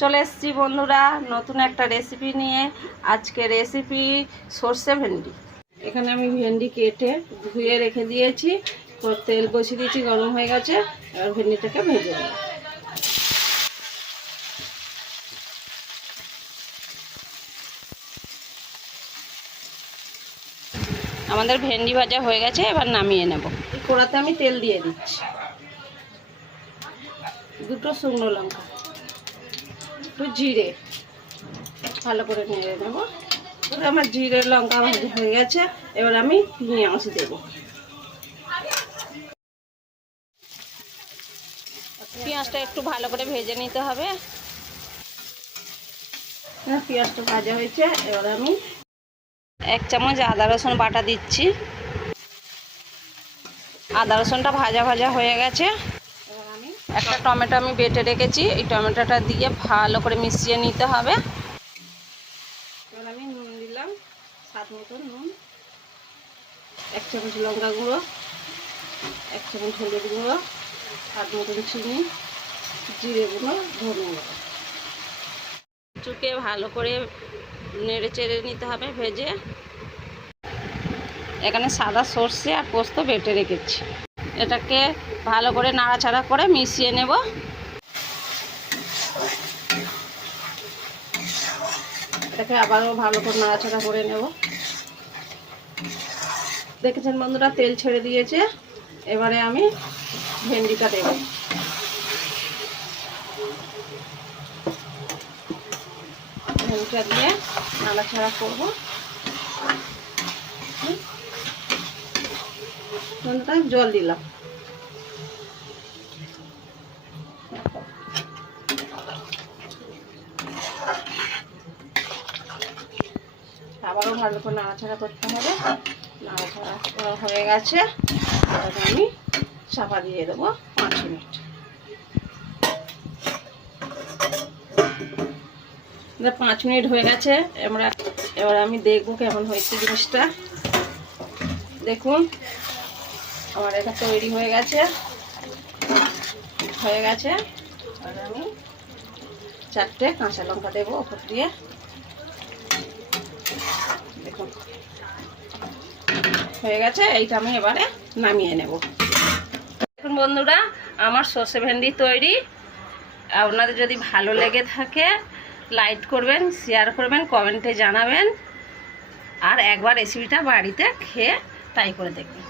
চলে এসেছি বন্ধুরা নতুন একটা রেসিপি নিয়ে। আজকে রেসিপি সর্ষে ভেন্ডি। এখানে আমি ভেন্ডি কেটে ধুয়ে রেখে দিয়েছি, তেল বসিয়ে দিয়েছি, গরম হয়ে গেছে। এবার ভেন্ডিটাকে ভেজে নেব। আমাদের ভেন্ডি ভাজা হয়ে গেছে, এবার নামিয়ে নেব। কড়াতে আমি তেল দিয়ে দিচ্ছি, দুটো শুকনো লঙ্কা, একটু জিরে, ভালো করে নেড়ে নেব। আমার জিরে লঙ্কা ভাজা হয়ে গেছে, এবার আমি পেঁয়াজ দেব। পেঁয়াজটা একটু ভালো করে ভেজে নিতে হবে। পেঁয়াজটা ভাজা হয়েছে, এবার আমি 1 চামচ আদা রসুন বাটা দিচ্ছি। আদা রসুনটা ভাজা ভাজা হয়ে গেছে। এবার আমি একটা টমেটো আমি বেটে রেখেছি, এই টমেটোটা দিয়ে ভালো করে মিশিয়ে নিতে হবে। এবার আমি নুন দিলাম, স্বাদ মতো নুন, 1 চামচ লঙ্কা গুঁড়ো, 1 চামচ হলুদ গুঁড়ো, স্বাদ মতন চিনি, জিরে গুঁড়ো, ধনে গুঁড়ো। চুকে ভালো করে নেড়ে চেড়ে নিতে হবে ভেজে। এখানে সাদা সর্ষে আর পোস্ত বেটে রেখেছি, এটাকে ভালো করে নাড়াচাড়া করে মিশিয়ে নেব। এটাকে আবারও ভালো করে নাড়াচাড়া করে নেব। দেখেছেন বন্ধুরা, তেল ছেড়ে দিয়েছে। এবারে আমি ভেন্ডিটা দেব। ভেন্ডিটা দিয়ে নাড়াচাড়া করব। বন্ধুরা, জল দিলাম। আবারও ভালো করে নাড়াচাড়া করতে হবে। নাড়াচাড়া হয়ে গেছে, এবার আমি চাপা দিয়ে দেবো 5 মিনিট। এবার 5 মিনিট হয়ে গেছে। এবার আমি দেখবো কেমন হয়েছে জিনিসটা। দেখুন, আমার এটা তৈরি হয়ে গেছে। আর আমি 4টে কাঁচা লঙ্কা দেবো ওপর দিয়ে। দেখুন, হয়ে গেছে। এইটা আমি এবারে নামিয়ে নেব। দেখুন বন্ধুরা, আমার সর্ষে ভেন্ডি তৈরি। আপনাদের যদি ভালো লেগে থাকে লাইক করবেন, শেয়ার করবেন, কমেন্টে জানাবেন, আর একবার রেসিপিটা বাড়িতে খেয়ে ট্রাই করে দেখবেন।